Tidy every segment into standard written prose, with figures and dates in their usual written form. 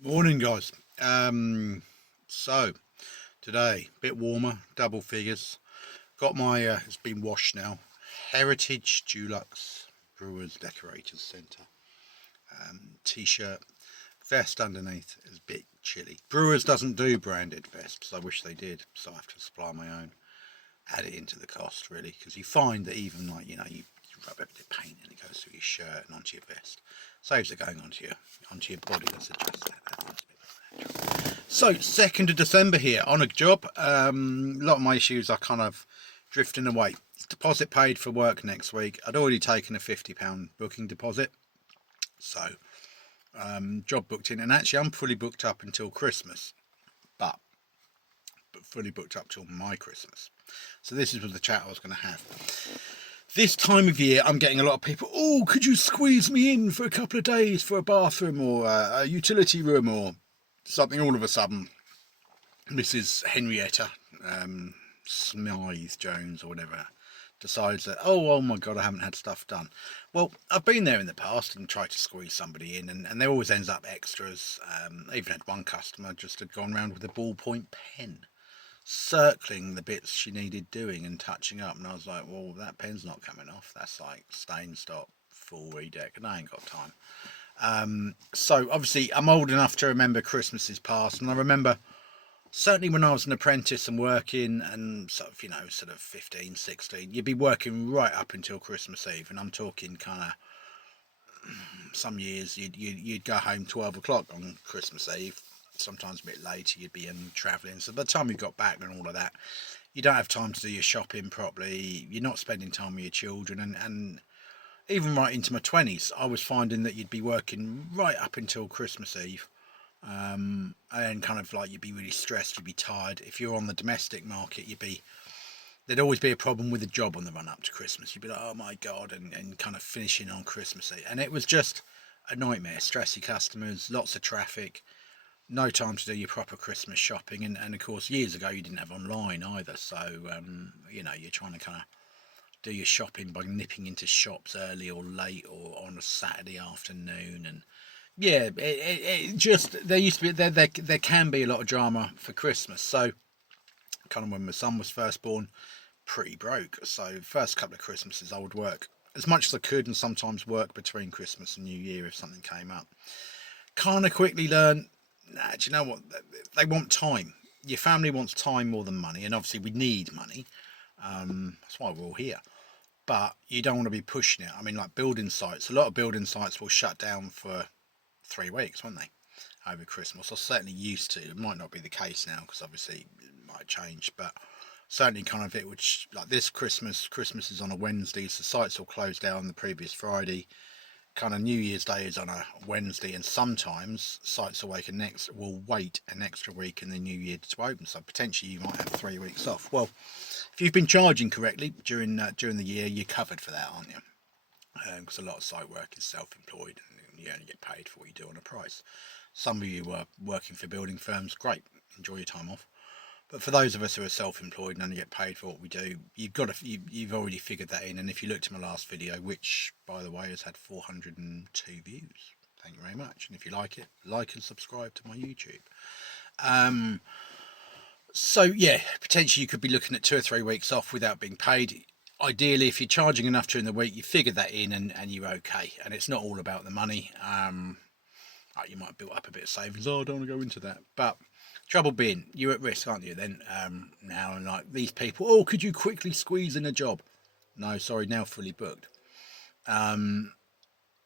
Morning, guys. So today, bit warmer, double figures. Got my it's been washed now. Heritage Dulux Brewers Decorators Centre t-shirt, vest underneath. Is a bit chilly. Brewers doesn't do branded vests. I wish they did, so I have to supply my own. Add it into the cost really, because you find that even like you rub a bit of paint and it goes through your shirt and onto your vest. Saves it going onto your body. Let's adjust that. So 2nd of December here on a job. A lot of my issues are kind of drifting away. Deposit paid for work next week. I'd already taken a £50 booking deposit, so job booked in, and actually I'm fully booked up until Christmas, but fully booked up till my Christmas. So this is the chat I was going to have. This time of year, I'm getting a lot of people, oh, could you squeeze me in for a couple of days for a bathroom or a utility room or something. All of a sudden, Mrs. Henrietta Smythe Jones or whatever decides that, oh my God, I haven't had stuff done. Well, I've been there in the past and tried to squeeze somebody in, and there always ends up extras. I even had one customer just had gone round with a ballpoint pen, circling the bits she needed doing and touching up, and I was like, well, that pen's not coming off. That's like stain stop, full redeck, and I ain't got time. So obviously I'm old enough to remember Christmases past, and I remember certainly when I was an apprentice and working and sort of 15, 16, you'd be working right up until Christmas Eve, and I'm talking kind of some years you'd go home 12 o'clock on Christmas Eve, sometimes a bit later. You'd be in travelling, so by the time you got back and all of that, you don't have time to do your shopping properly. You're not spending time with your children, and even right into my 20s, I was finding that you'd be working right up until Christmas Eve, and kind of like you'd be really stressed, you'd be tired. If you're on the domestic market, there'd always be a problem with the job on the run up to Christmas. You'd be like, oh my God, and kind of finishing on Christmas Eve. And it was just a nightmare. Stressy customers, lots of traffic, no time to do your proper Christmas shopping. And of course, years ago, you didn't have online either. So, you're trying to kind of do your shopping by nipping into shops early or late or on a Saturday afternoon. And yeah, it just, there used to be, there can be a lot of drama for Christmas. So kind of when my son was first born, pretty broke. So first couple of Christmases I would work as much as I could, and sometimes work between Christmas and New Year if something came up. Kind of quickly learned, nah, do you know what? They want time. Your family wants time more than money, and obviously we need money. That's why we're all here. But you don't want to be pushing it. I mean, like building sites, a lot of building sites will shut down for 3 weeks, won't they, over Christmas? Or certainly used to. It might not be the case now because obviously it might change, but certainly kind of it would like this Christmas is on a Wednesday, so sites will close down the previous Friday. Kind of New Year's Day is on a Wednesday, and sometimes sites will wait an extra week in the new year to open. So potentially you might have 3 weeks off. Well, if you've been charging correctly during the year, you're covered for that, aren't you? Because a lot of site work is self-employed, and you only get paid for what you do on a price. Some of you are working for building firms, great, enjoy your time off. But for those of us who are self-employed and only get paid for what we do, you've already figured that in. And if you looked at my last video, which by the way has had 402 views, thank you very much. And if you like it, like and subscribe to my YouTube. So yeah, potentially you could be looking at 2 or 3 weeks off without being paid. Ideally, if you're charging enough during the week, you figure that in, and you're okay. And it's not all about the money. You might build up a bit of savings. Oh, I don't want to go into that. But trouble being, you're at risk, aren't you? Then now, and like these people, oh, could you quickly squeeze in a job? No, sorry, now fully booked. And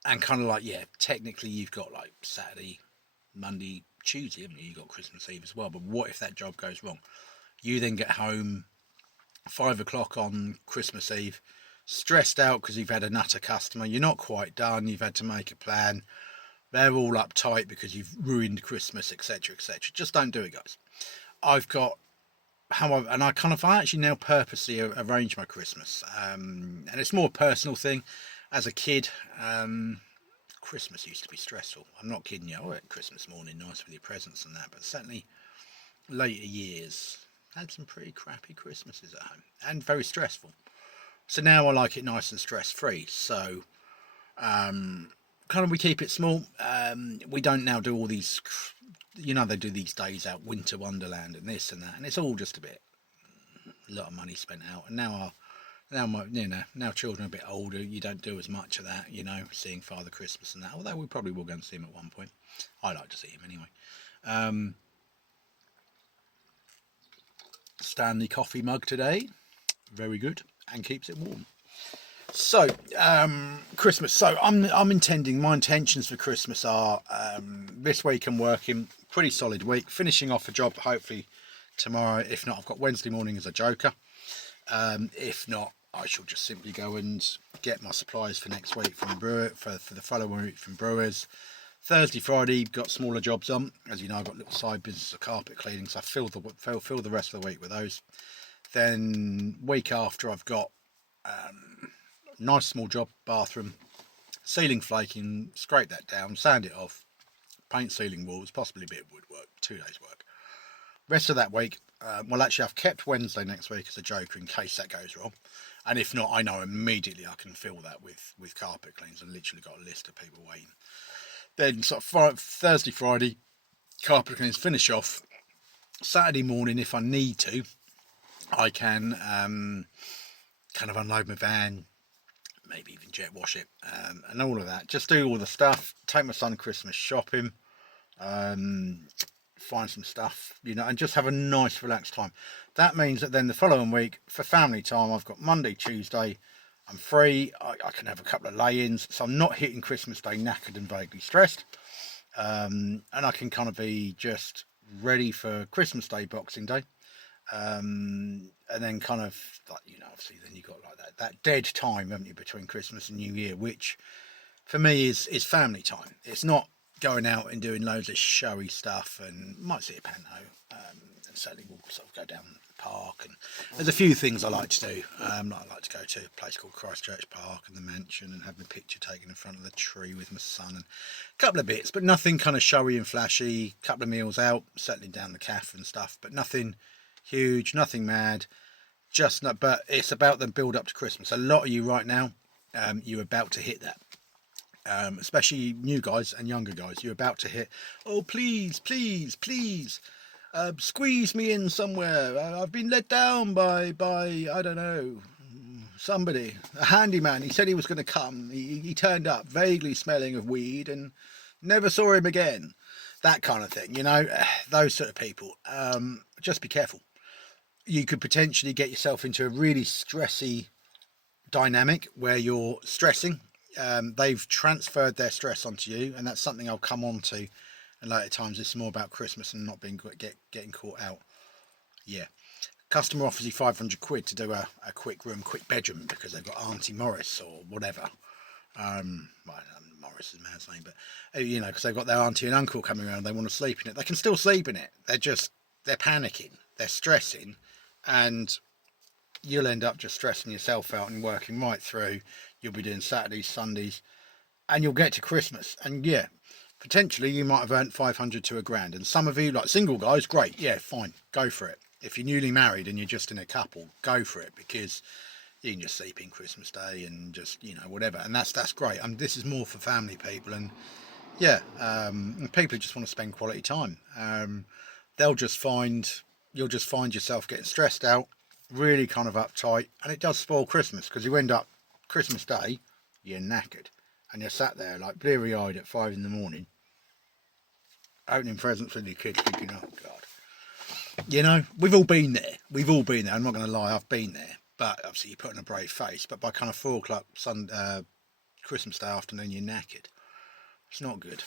kind of like, yeah, technically you've got like Saturday, Monday, Tuesday, haven't you? You've got Christmas Eve as well. But what if that job goes wrong? You then get home 5 o'clock on Christmas Eve, stressed out because you've had a nutter customer. You're not quite done. You've had to make a plan. They're all uptight because you've ruined Christmas, etc., etc. Just don't do it, guys. I've got I actually now purposely arrange my Christmas, and it's more a personal thing. As a kid, Christmas used to be stressful. I'm not kidding you. I went Christmas morning, nice with your presents and that, but certainly later years had some pretty crappy Christmases at home and very stressful. So now I like it nice and stress free. So kind of we keep it small. We don't now do all these you know, they do these days out, winter wonderland and this and that, and it's all just a lot of money spent out. And now my, now children are a bit older, you don't do as much of that, seeing Father Christmas and that. Although we probably will go and see him at one point. I like to see him anyway. Um, Stanley coffee mug today, very good, and keeps it warm. So Christmas. So I'm intending, my intentions for Christmas are this week I'm working pretty solid week, finishing off a job hopefully tomorrow. If not, I've got Wednesday morning as a joker. If not, I shall just simply go and get my supplies for next week from brewer for the following week from brewers. Thursday, Friday, got smaller jobs on. As you know, I've got little side business of carpet cleaning, so I fill the rest of the week with those. Then week after, I've got nice small job, bathroom, ceiling flaking, scrape that down, sand it off, paint ceiling walls, possibly a bit of woodwork, 2 days work. Rest of that week, well actually I've kept Wednesday next week as a joker in case that goes wrong. And if not, I know immediately I can fill that with carpet cleans. I've literally got a list of people waiting. Then sort of Thursday, Friday, carpet cleans, finish off. Saturday morning, if I need to, I can kind of unload my van, maybe even jet wash it, and all of that. Just do all the stuff, take my son Christmas shopping, find some stuff, and just have a nice relaxed time. That means that then the following week, for family time, I've got Monday, Tuesday, I'm free. I can have a couple of lay-ins, so I'm not hitting Christmas Day knackered and vaguely stressed, and I can kind of be just ready for Christmas Day, Boxing Day. And then kind of like, obviously then you got like that dead time, haven't you, between Christmas and New Year, which for me is family time. It's not going out and doing loads of showy stuff, and might see a panto, and certainly we'll sort of go down the park, and there's a few things I like to do. I like to go to a place called Christchurch Park and the mansion and have my picture taken in front of the tree with my son, and a couple of bits, but nothing kind of showy and flashy. A couple of meals out, settling down the cafe and stuff, but nothing huge, nothing mad, just not. But it's about the build up to Christmas. A lot of you right now, you're about to hit that, especially new guys and younger guys. You're about to hit, oh please, please, please, squeeze me in somewhere. I've been let down by I don't know, somebody, a handyman. He said he was going to come. He turned up vaguely smelling of weed and never saw him again. That kind of thing, those sort of people. Just be careful. You could potentially get yourself into a really stressy dynamic where you're stressing. They've transferred their stress onto you, and that's something I'll come on to in later times. It's more about Christmas and not being getting caught out. Yeah. Customer offers you 500 quid to do a quick bedroom because they've got Auntie Morris or whatever. Morris is a man's name, but because they've got their auntie and uncle coming around, they want to sleep in it. They can still sleep in it. They're panicking, they're stressing, and you'll end up just stressing yourself out and working right through. You'll be doing Saturdays, Sundays, and you'll get to Christmas, and yeah, potentially you might have earned 500 to £1,000. And some of you, like single guys, great, yeah, fine, go for it. If you're newly married and you're just in a couple, go for it, because you can just sleep in Christmas Day and just, whatever. And that's great. This is more for family people, and yeah, and people who just want to spend quality time. You'll just find yourself getting stressed out, really kind of uptight, and it does spoil Christmas, because you end up Christmas Day, you're knackered, and you're sat there like bleary-eyed at 5 in the morning, opening presents with your kids, thinking, oh God. We've all been there. I'm not going to lie, I've been there. But obviously you put on a brave face, but by kind of 4 o'clock Christmas Day afternoon, you're knackered. It's not good.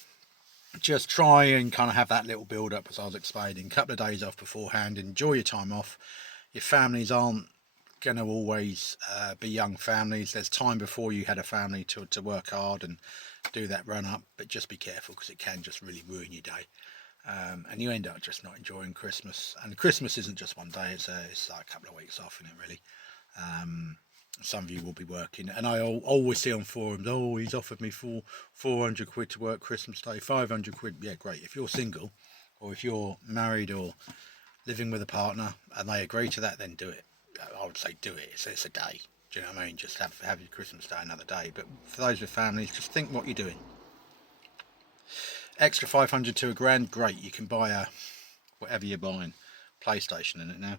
Just try and kind of have that little build up, as I was explaining, a couple of days off beforehand. Enjoy your time off. Your families aren't going to always be young families. There's time before you had a family to work hard and do that run up, but just be careful, because it can just really ruin your day. And you end up just not enjoying Christmas. And Christmas isn't just one day, it's like a couple of weeks off, isn't it, really? Some of you will be working, and I always see on forums, oh, he's offered me 400 quid to work Christmas Day, 500 quid. Yeah, great. If you're single, or if you're married or living with a partner and they agree to that, then do it. I would say do it. It's a day. Do you know what I mean? Just have your Christmas Day another day. But for those with families, just think what you're doing. Extra 500 to £1,000, great. You can buy a whatever you're buying, PlayStation in it now.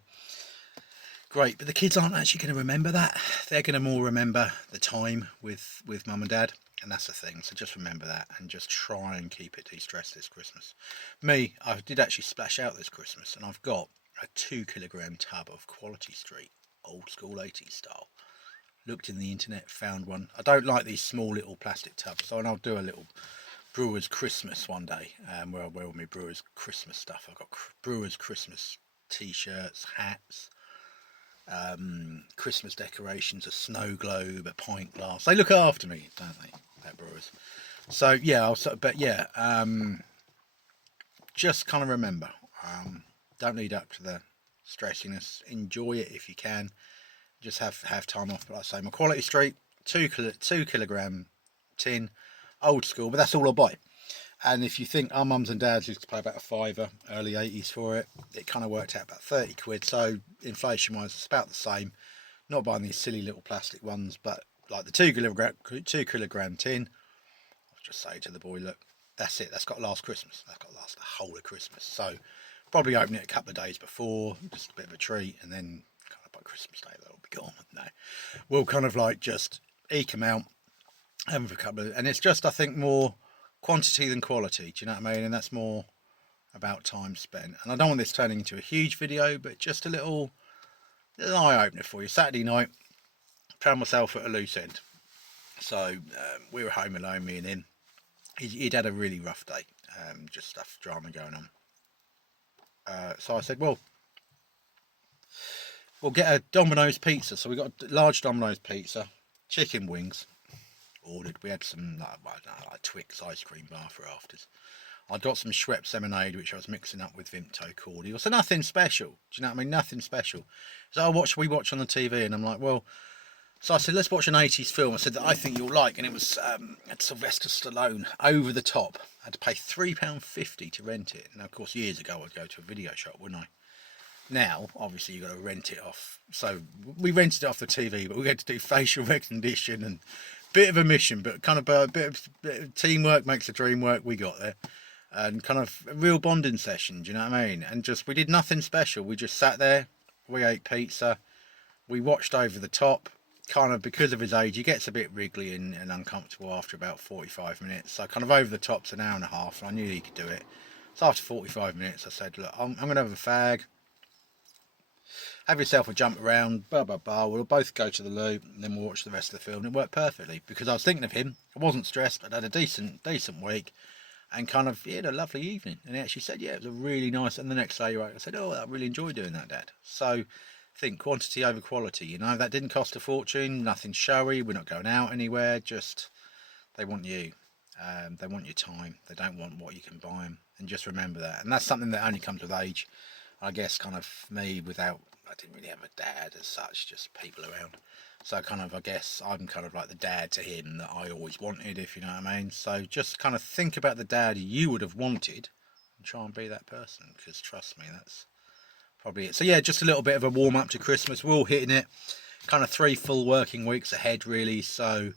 Great, but the kids aren't actually going to remember that. They're going to more remember the time with mum and dad, and that's the thing. So just remember that, and just try and keep it de-stressed this Christmas. Me, I did actually splash out this Christmas, and I've got a 2 kilogram tub of Quality Street, old school 80s style. Looked in the internet, found one. I don't like these small little plastic tubs, so I'll do a little Brewers Christmas one day, where I wear all my Brewers Christmas stuff. I've got Brewers Christmas t-shirts, hats, Christmas decorations, a snow globe, a pint glass. They look after me, don't they, at Brewers? So yeah, just kind of remember, don't lead up to the stressiness. Enjoy it if you can. Just have time off. But like I say, my Quality Street 2 kilogram tin, old school, but that's all I buy. And if you think our mums and dads used to pay about a fiver, early 80s for it, it kind of worked out about 30 quid. So inflation wise, it's about the same. Not buying these silly little plastic ones, but like the 2 kilogram tin, I'll just say to the boy, look, that's it. That's got to last Christmas. That's got to last the whole of Christmas. So probably open it a couple of days before, just a bit of a treat, and then kind of by Christmas Day they'll be gone. No, we'll kind of like just eke them out, have them for a couple of, and it's just, I think, more quantity than quality. Do you know what I mean? And that's more about time spent. And I don't want this turning into a huge video, but just a little eye opener for you. Saturday night, found myself at a loose end. So we were home alone, me and him. He'd had a really rough day, just stuff, drama going on. So I said, well, we'll get a Domino's pizza. So we got a large Domino's pizza, chicken wings. Ordered. We had some like Twix ice cream bar for afters. I got some Schweppes lemonade, which I was mixing up with Vimto cordial. So nothing special. Do you know what I mean? Nothing special. So we watch on the TV, and I'm like, well. So I said, let's watch an 80s film. I said that I think you'll like, and it was Sylvester Stallone, Over the Top. I had to pay £3.50 to rent it. Now, of course, years ago I'd go to a video shop, wouldn't I? Now, obviously, you've got to rent it off. So we rented it off the TV, but we had to do facial recognition and bit of a mission, but kind of a bit of teamwork makes the dream work. We got there, and kind of a real bonding session. Do you know what I mean? And just we did nothing special. We just sat there. We ate pizza. We watched Over the Top. Kind of because of his age, he gets a bit wriggly and uncomfortable after about 45 minutes. So kind of Over the Top's an hour and a half, and I knew he could do it. So after 45 minutes, I said, look, I'm going to have a fag. Have yourself a jump around, blah, blah, blah. We'll both go to the loo, and then we'll watch the rest of the film. It worked perfectly, because I was thinking of him. I wasn't stressed. I'd had a decent week, and kind of, he had a lovely evening. And he actually said, yeah, it was a really nice, and the next day, I said, oh, I really enjoyed doing that, Dad. So, I think quantity over quality, you know, that didn't cost a fortune, nothing showy, we're not going out anywhere, just, they want you. They want your time. They don't want what you can buy them. And just remember that. And that's something that only comes with age. I guess kind of me I didn't really have a dad as such, just people around. So kind of, I guess I'm kind of like the dad to him that I always wanted, if you know what I mean. So just kind of think about the dad you would have wanted and try and be that person, because trust me, that's probably it. So yeah, just a little bit of a warm up to Christmas. We're all hitting it. Kind of 3 full working weeks ahead, really. So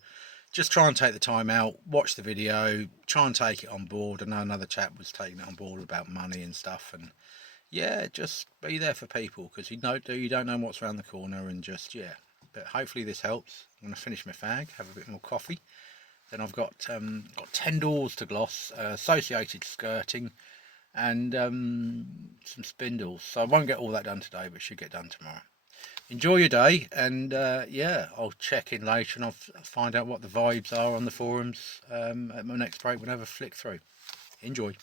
just try and take the time out, watch the video, try and take it on board. I know another chap was taking it on board about money and stuff, and yeah, just be there for people, because you don't know what's around the corner, and just, yeah. But hopefully this helps. I'm going to finish my fag, have a bit more coffee. Then I've got 10 doors to gloss, associated skirting, and some spindles. So I won't get all that done today, but should get done tomorrow. Enjoy your day, and yeah, I'll check in later, and I'll find out what the vibes are on the forums at my next break whenever I flick through. Enjoy.